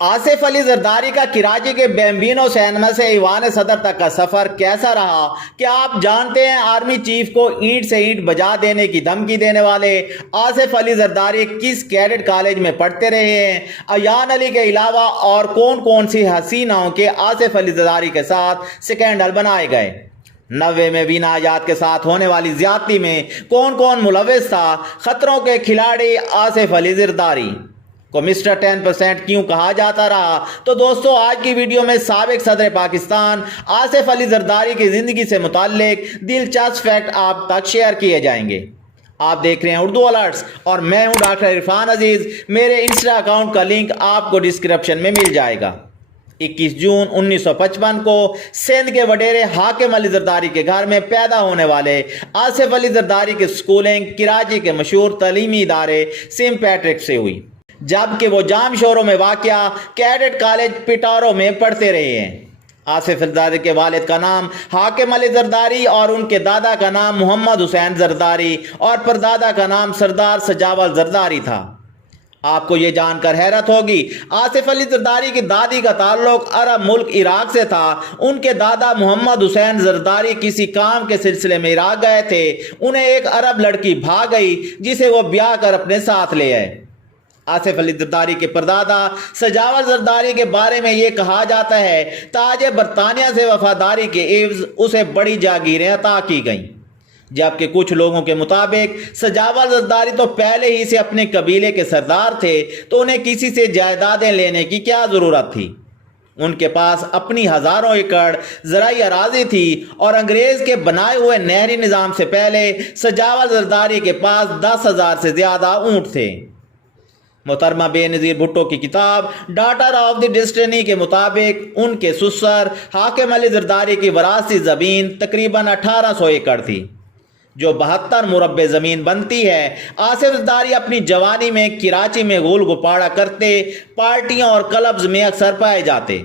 آصف علی زرداری کا کراچی کے بیمبینو سینما سے ایوان صدر تک کا سفر کیسا رہا؟ کیا آپ جانتے ہیں آرمی چیف کو اینٹ سے اینٹ بجا دینے کی دھمکی دینے والے آصف علی زرداری کس کیڈٹ کالج میں پڑھتے رہے ہیں؟ ایان علی کے علاوہ اور کون کون سی حسیناؤں کے آصف علی زرداری کے ساتھ سکینڈل بنائے گئے؟ 90 میں وینا آزاد کے ساتھ ہونے والی زیادتی میں کون کون ملوث تھا؟ خطروں کے کھلاڑی آصف علی زرداری کو مسٹر 10% کیوں کہا جاتا رہا؟ تو دوستو، آج کی ویڈیو میں سابق صدر پاکستان آصف علی زرداری کی زندگی سے متعلق دلچسپ فیکٹ آپ تک شیئر کیے جائیں گے۔ آپ دیکھ رہے ہیں اردو الرٹس اور میں ہوں ڈاکٹر عرفان عزیز۔ میرے انسٹا اکاؤنٹ کا لنک آپ کو ڈسکرپشن میں مل جائے گا۔ 21 جون 1955 کو سندھ کے وڈیرے حاکم علی زرداری کے گھر میں پیدا ہونے والے آصف علی زرداری کی سکولنگ کراچی کے مشہور تعلیمی ادارے سینٹ پیٹرک سے ہوئی، جبکہ وہ جام شوروں میں واقع کیڈٹ کالج پٹارو میں پڑھتے رہے ہیں۔ آصف زرداری کے والد کا نام حاکم علی زرداری اور ان کے دادا کا نام محمد حسین زرداری اور پردادا کا نام سردار سجاول زرداری تھا۔ آپ کو یہ جان کر حیرت ہوگی، آصف علی زرداری کی دادی کا تعلق عرب ملک عراق سے تھا۔ ان کے دادا محمد حسین زرداری کسی کام کے سلسلے میں عراق گئے تھے۔ انہیں ایک عرب لڑکی بھا گئی جسے وہ بیاہ کر اپنے ساتھ لے آئے۔ آصف علی زرداری کے پردادا سجاول زرداری کے بارے میں یہ کہا جاتا ہے، تاج برطانیہ سے وفاداری کے عوض اسے بڑی جاگیریں عطا کی گئیں، جبکہ کچھ لوگوں کے مطابق سجاول زرداری تو پہلے ہی سے اپنے قبیلے کے سردار تھے، تو انہیں کسی سے جائیدادیں لینے کی کیا ضرورت تھی؟ ان کے پاس اپنی ہزاروں ایکڑ زرعی اراضی تھی اور انگریز کے بنائے ہوئے نہری نظام سے پہلے سجاول زرداری کے پاس 10,000 سے زیادہ اونٹ تھے۔ محترمہ بے نظیر بھٹو کی کتاب ڈاٹر آف دی ڈسٹنی کے مطابق ان کے سسر حاکم علی زرداری کی وراثتی زمین تقریباً 1800 ایکڑ تھی، جو 72 مربع زمین بنتی ہے۔ آصف زرداری اپنی جوانی میں کراچی میں غول گپاڑا کرتے، پارٹیوں اور کلبز میں اکثر پائے جاتے۔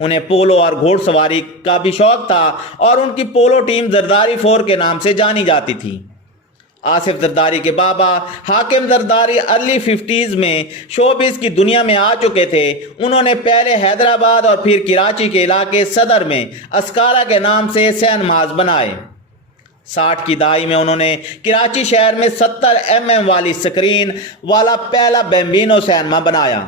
انہیں پولو اور گھوڑ سواری کا بھی شوق تھا اور ان کی پولو ٹیم زرداری 4 کے نام سے جانی جاتی تھی۔ آصف زرداری کے بابا حاکم زرداری ارلی 50s میں شوبز کی دنیا میں آ چکے تھے۔ انہوں نے پہلے حیدرآباد اور پھر کراچی کے علاقے صدر میں اسکارا کے نام سے سینماز بنائے۔ 60 کی دہائی میں انہوں نے کراچی شہر میں 70 mm والی سکرین والا پہلا بیمبینو سینما بنایا،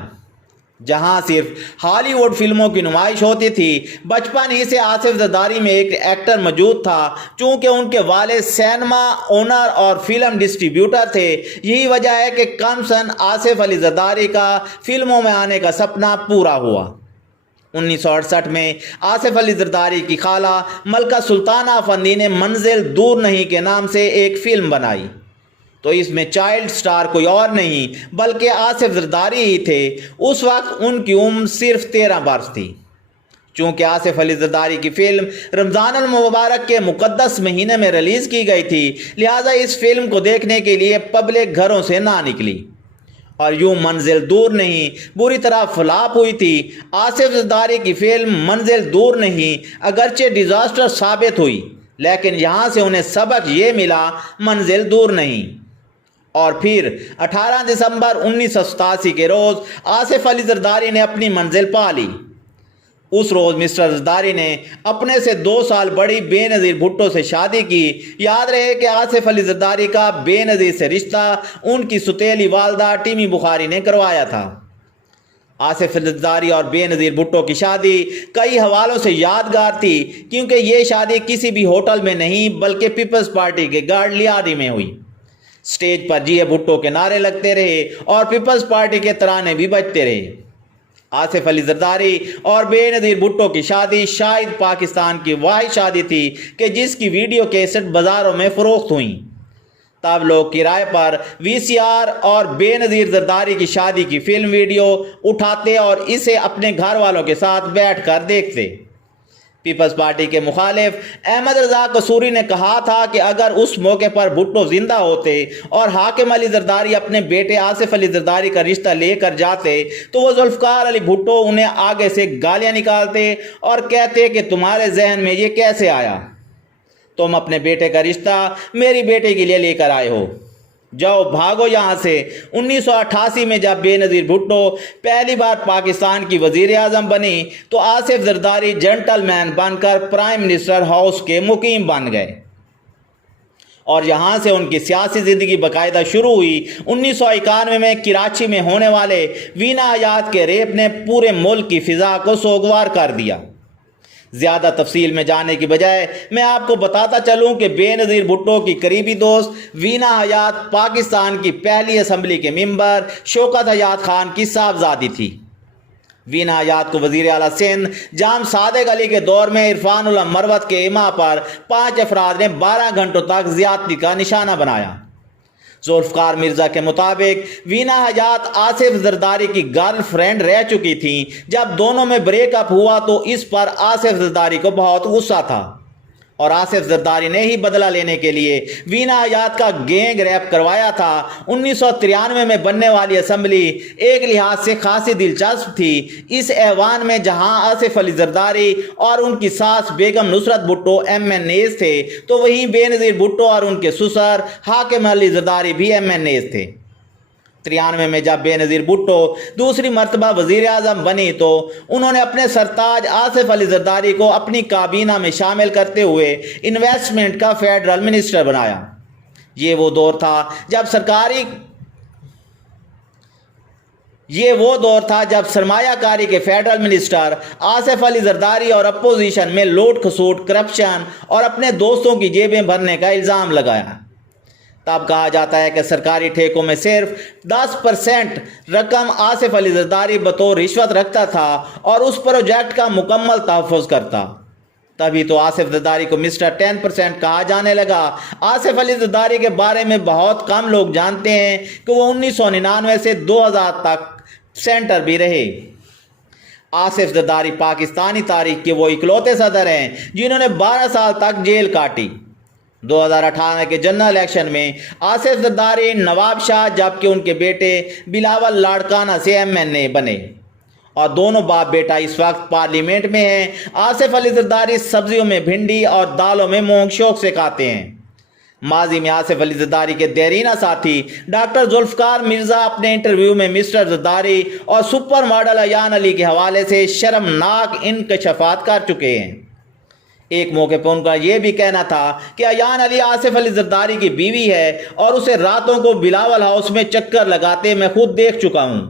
جہاں صرف ہالی ووڈ فلموں کی نمائش ہوتی تھی۔ بچپن ہی سے آصف زرداری میں ایک ایکٹر موجود تھا، چونکہ ان کے والد سینما اونر اور فلم ڈسٹریبیوٹر تھے۔ یہی وجہ ہے کہ کم سن آصف علی زرداری کا فلموں میں آنے کا سپنا پورا ہوا۔ 1968 میں آصف علی زرداری کی خالہ ملکہ سلطانہ افندی نے منزل دور نہیں کے نام سے ایک فلم بنائی، تو اس میں چائلڈ سٹار کوئی اور نہیں بلکہ آصف زرداری ہی تھے۔ اس وقت ان کی عمر صرف 13 برس تھی۔ چونکہ آصف علی زرداری کی فلم رمضان المبارک کے مقدس مہینے میں ریلیز کی گئی تھی، لہٰذا اس فلم کو دیکھنے کے لیے پبلک گھروں سے نہ نکلی، اور یوں منزل دور نہیں بری طرح فلاپ ہوئی تھی۔ آصف زرداری کی فلم منزل دور نہیں اگرچہ ڈیزاسٹر ثابت ہوئی، لیکن یہاں سے انہیں سبق یہ ملا، منزل دور نہیں۔ اور پھر 18 دسمبر 1987 کے روز آصف علی زرداری نے اپنی منزل پا لی۔ اس روز مسٹر زرداری نے اپنے سے 2 سال بڑی بے نظیر بھٹو سے شادی کی۔ یاد رہے کہ آصف علی زرداری کا بے نظیر سے رشتہ ان کی ستیلی والدہ ٹیمی بخاری نے کروایا تھا۔ آصف علی زرداری اور بے نظیر بھٹو کی شادی کئی حوالوں سے یادگار تھی، کیونکہ یہ شادی کسی بھی ہوٹل میں نہیں بلکہ پیپلز پارٹی کے گارڈ لیاری میں ہوئی۔ سٹیج پر جی اے بھٹو کے نعرے لگتے رہے اور پیپلز پارٹی کے ترانے بھی بجتے رہے۔ آصف علی زرداری اور بے نظیر بھٹو کی شادی شاید پاکستان کی واحد شادی تھی کہ جس کی ویڈیو کیسٹ بازاروں میں فروخت ہوئیں۔ تب لوگ کرائے پر VCR اور بے نظیر زرداری کی شادی کی فلم ویڈیو اٹھاتے اور اسے اپنے گھر والوں کے ساتھ بیٹھ کر دیکھتے۔ پیپلز پارٹی کے مخالف احمد رضا قصوری نے کہا تھا کہ اگر اس موقع پر بھٹو زندہ ہوتے اور حاکم علی زرداری اپنے بیٹے آصف علی زرداری کا رشتہ لے کر جاتے تو وہ ذوالفقار علی بھٹو انہیں آگے سے گالیاں نکالتے اور کہتے کہ تمہارے ذہن میں یہ کیسے آیا، تم اپنے بیٹے کا رشتہ میری بیٹے کے لیے لے کر آئے ہو۔ جاؤ بھاگو یہاں سے۔ 1988 میں جب بے نظیر بھٹو پہلی بار پاکستان کی وزیر اعظم بنی تو آصف زرداری جنٹل مین بن کر پرائم منسٹر ہاؤس کے مقیم بن گئے اور یہاں سے ان کی سیاسی زندگی باقاعدہ شروع ہوئی۔ 1991 میں کراچی میں ہونے والے وینا حیات کے ریپ نے پورے ملک کی فضا کو سوگوار کر دیا۔ زیادہ تفصیل میں جانے کی بجائے میں آپ کو بتاتا چلوں کہ بے نظیر بھٹو کی قریبی دوست وینا حیات پاکستان کی پہلی اسمبلی کے ممبر شوکت حیات خان کی صاحبزادی تھی۔ وینا حیات کو وزیر اعلیٰ سندھ جام صادق علی کے دور میں عرفان اللہ مروت کے اما پر 5 افراد نے 12 گھنٹوں تک زیادتی کا نشانہ بنایا۔ ذوالفقار مرزا کے مطابق وینا حیات آصف زرداری کی گرل فرینڈ رہ چکی تھیں۔ جب دونوں میں بریک اپ ہوا تو اس پر آصف زرداری کو بہت غصہ تھا اور آصف زرداری نے ہی بدلہ لینے کے لیے وینا حیات کا گینگ ریپ کروایا تھا۔ 1993 میں بننے والی اسمبلی ایک لحاظ سے خاصی دلچسپ تھی۔ اس ایوان میں جہاں آصف علی زرداری اور ان کی ساس بیگم نصرت بھٹو ایم این ایز تھے تو وہیں بے نظیر بھٹو اور ان کے سسر حاکم علی زرداری بھی ایم این ایز تھے۔ 93 میں جب بے نظیر بھٹو دوسری مرتبہ وزیر اعظم بنی تو انہوں نے اپنے سرتاج آصف علی زرداری کو اپنی کابینہ میں شامل کرتے ہوئے انویسٹمنٹ کا فیڈرل منسٹر بنایا۔ یہ وہ دور تھا جب سرمایہ کاری کے فیڈرل منسٹر آصف علی زرداری اور اپوزیشن میں لوٹ کھسوٹ، کرپشن اور اپنے دوستوں کی جیبیں بھرنے کا الزام لگایا۔ تب کہا جاتا ہے کہ سرکاری ٹھیکوں میں صرف 10% رقم آصف علی زرداری بطور رشوت رکھتا تھا اور اس پروجیکٹ کا مکمل تحفظ کرتا۔ تبھی تو آصف زرداری کو مسٹر 10% کہا جانے لگا۔ آصف علی زرداری کے بارے میں بہت کم لوگ جانتے ہیں کہ وہ 1999 سے 2000 تک سینٹر بھی رہے۔ آصف زرداری پاکستانی تاریخ کے وہ اکلوتے صدر ہیں جنہوں نے 12 سال تک جیل کاٹی۔ 2018 کے جنرل الیکشن میں آصف زرداری نواب شاہ جبکہ ان کے بیٹے بلاول لاڑکانہ سے ایم این اے بنے اور دونوں باپ بیٹا اس وقت پارلیمنٹ میں ہیں۔ آصف علی زرداری سبزیوں میں بھنڈی اور دالوں میں مونگ شوق سے کھاتے ہیں۔ ماضی میں آصف علی زرداری کے دیرینہ ساتھی ڈاکٹر ذوالفقار مرزا اپنے انٹرویو میں مسٹر زرداری اور سپر ماڈل ایان علی کے حوالے سے شرمناک انکشافات کر چکے ہیں۔ ایک موقع پر ان کا یہ بھی کہنا تھا کہ ایان علی آصف علی زرداری کی بیوی ہے اور اسے راتوں کو بلاول ہاؤس میں چکر لگاتے میں خود دیکھ چکا ہوں۔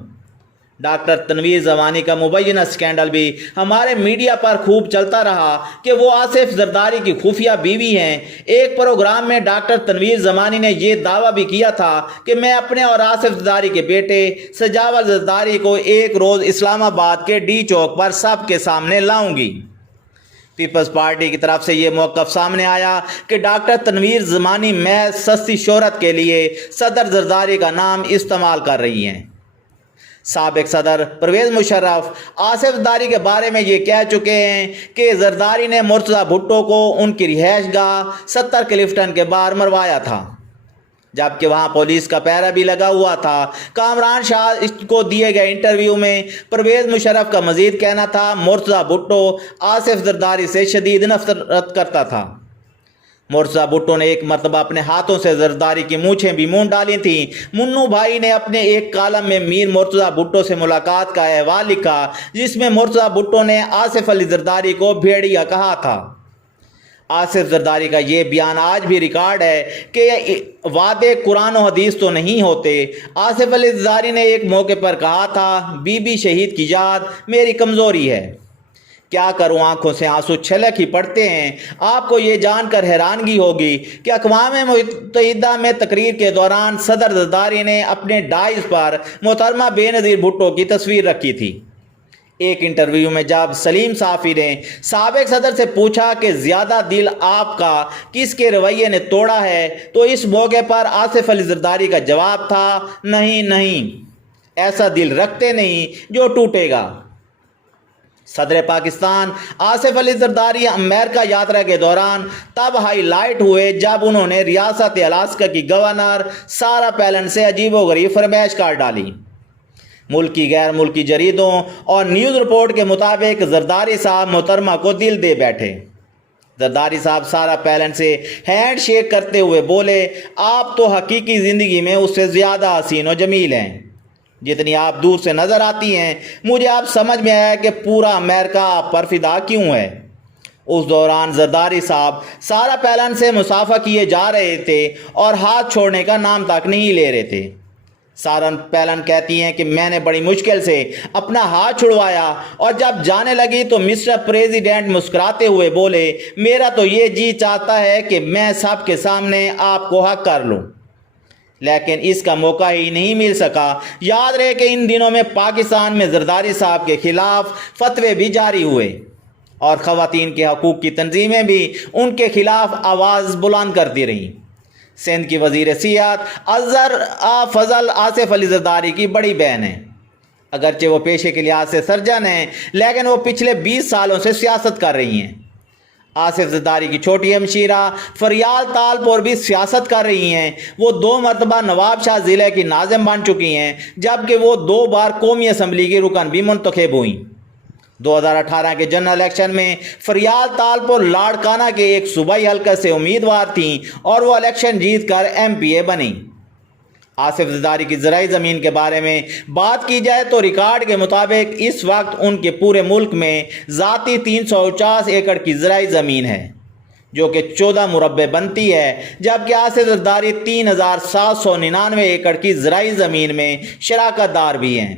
ڈاکٹر تنویر زمانی کا مبینہ سکینڈل بھی ہمارے میڈیا پر خوب چلتا رہا کہ وہ آصف زرداری کی خفیہ بیوی ہیں۔ ایک پروگرام میں ڈاکٹر تنویر زمانی نے یہ دعویٰ بھی کیا تھا کہ میں اپنے اور آصف زرداری کے بیٹے سجاول زرداری کو ایک روز اسلام آباد کے ڈی چوک پر سب کے سامنے لاؤں گی۔ پیپلز پارٹی کی طرف سے یہ موقف سامنے آیا کہ ڈاکٹر تنویر زمانی محض سستی شہرت کے لیے صدر زرداری کا نام استعمال کر رہی ہیں۔ سابق صدر پرویز مشرف آصف زرداری کے بارے میں یہ کہہ چکے ہیں کہ زرداری نے مرتضیٰ بھٹو کو ان کی رہائش گاہ 70 کلفٹن کے باہر مروایا تھا جبکہ وہاں پولیس کا پہرا بھی لگا ہوا تھا۔ کامران شاہ کو دیے گئے انٹرویو میں پرویز مشرف کا مزید کہنا تھا مرتضیٰ بھٹو آصف زرداری سے شدید نفرت کرتا تھا۔ مرتضیٰ بھٹو نے ایک مرتبہ اپنے ہاتھوں سے زرداری کی مونچھیں بھی مونڈ ڈالی تھیں۔ منو بھائی نے اپنے ایک کالم میں میر مرتضیٰ بھٹو سے ملاقات کا احوال لکھا جس میں مرتضیٰ بھٹو نے آصف علی زرداری کو بھیڑیا کہا تھا۔ آصف زرداری کا یہ بیان آج بھی ریکارڈ ہے کہ وعدے قرآن و حدیث تو نہیں ہوتے۔ آصف علی زرداری نے ایک موقع پر کہا تھا بی بی شہید کی یاد میری کمزوری ہے، کیا کروں آنکھوں سے آنسو چھلک ہی پڑتے ہیں۔ آپ کو یہ جان کر حیرانگی ہوگی کہ اقوام متحدہ میں تقریر کے دوران صدر زرداری نے اپنے ڈائز پر محترمہ بے نظیر بھٹو کی تصویر رکھی تھی۔ ایک انٹرویو میں جب سلیم صافی نے سابق صدر سے پوچھا کہ زیادہ دل آپ کا کس کے رویے نے توڑا ہے تو اس موقع پر آصف علی زرداری کا جواب تھا نہیں، ایسا دل رکھتے نہیں جو ٹوٹے گا۔ صدر پاکستان آصف علی زرداری امریکہ یاترا کے دوران تب ہائی لائٹ ہوئے جب انہوں نے ریاست الاسکا کی گورنر سارا پیلن سے عجیب و غریب فرمائش کر ڈالی۔ ملکی غیر ملکی جریدوں اور نیوز رپورٹ کے مطابق زرداری صاحب محترمہ کو دل دے بیٹھے۔ زرداری صاحب سارا پیلن سے ہینڈ شیک کرتے ہوئے بولے، آپ تو حقیقی زندگی میں اس سے زیادہ حسین و جمیل ہیں جتنی آپ دور سے نظر آتی ہیں۔ مجھے آپ سمجھ میں آیا کہ پورا امریکہ آپ پر فدا کیوں ہے۔ اس دوران زرداری صاحب سارا پیلن سے مصافحہ کیے جا رہے تھے اور ہاتھ چھوڑنے کا نام تک نہیں لے رہے تھے۔ سارا پیلن کہتی ہیں کہ میں نے بڑی مشکل سے اپنا ہاتھ چھڑوایا اور جب جانے لگی تو مسٹر پریزیڈنٹ مسکراتے ہوئے بولے، میرا تو یہ جی چاہتا ہے کہ میں سب کے سامنے آپ کو حق کر لوں، لیکن اس کا موقع ہی نہیں مل سکا۔ یاد رہے کہ ان دنوں میں پاکستان میں زرداری صاحب کے خلاف فتوے بھی جاری ہوئے اور خواتین کے حقوق کی تنظیمیں بھی ان کے خلاف آواز بلند کرتی رہیں۔ سندھ کی وزیر سیاحت اظہر فضل آصف علی زرداری کی بڑی بہن ہیں۔ اگرچہ وہ پیشے کے لحاظ سے سرجن ہیں، لیکن وہ پچھلے 20 سالوں سے سیاست کر رہی ہیں۔ آصف زرداری کی چھوٹی ہمشیرہ فریال تالپور بھی سیاست کر رہی ہیں۔ وہ 2 مرتبہ نواب شاہ ضلع کی ناظم بن چکی ہیں، جبکہ وہ 2 بار قومی اسمبلی کی رکن بھی منتخب ہوئیں۔ 2018 کے جنرل الیکشن میں فریال تالپور لاڑکانہ کے ایک صوبائی حلقہ سے امیدوار تھیں اور وہ الیکشن جیت کر MP بنیں۔ آصف زرداری کی زرعی زمین کے بارے میں بات کی جائے تو ریکارڈ کے مطابق اس وقت ان کے پورے ملک میں ذاتی 349 ایکڑ کی زرعی زمین ہے، جو کہ 14 مربع بنتی ہے، جبکہ آصف زرداری 3799 ایکڑ کی زرعی زمین میں شراکت دار بھی ہیں۔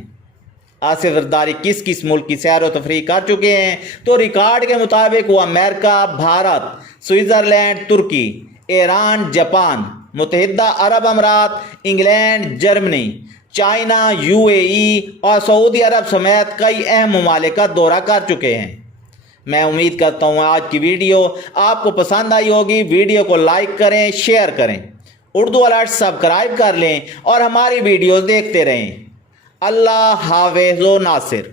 آصف زرداری کس ملک کی سیر و تفریح کر چکے ہیں تو ریکارڈ کے مطابق وہ امریکہ، بھارت، سوئٹزرلینڈ، ترکی، ایران، جاپان، متحدہ عرب امارات، انگلینڈ، جرمنی، چائنا، UAE اور سعودی عرب سمیت کئی اہم ممالک کا دورہ کر چکے ہیں۔ میں امید کرتا ہوں آج کی ویڈیو آپ کو پسند آئی ہوگی۔ ویڈیو کو لائک کریں، شیئر کریں، اردو الرٹ سبسکرائب کر لیں اور ہماری ویڈیوز دیکھتے رہیں۔ اللہ حافظ و ناصر۔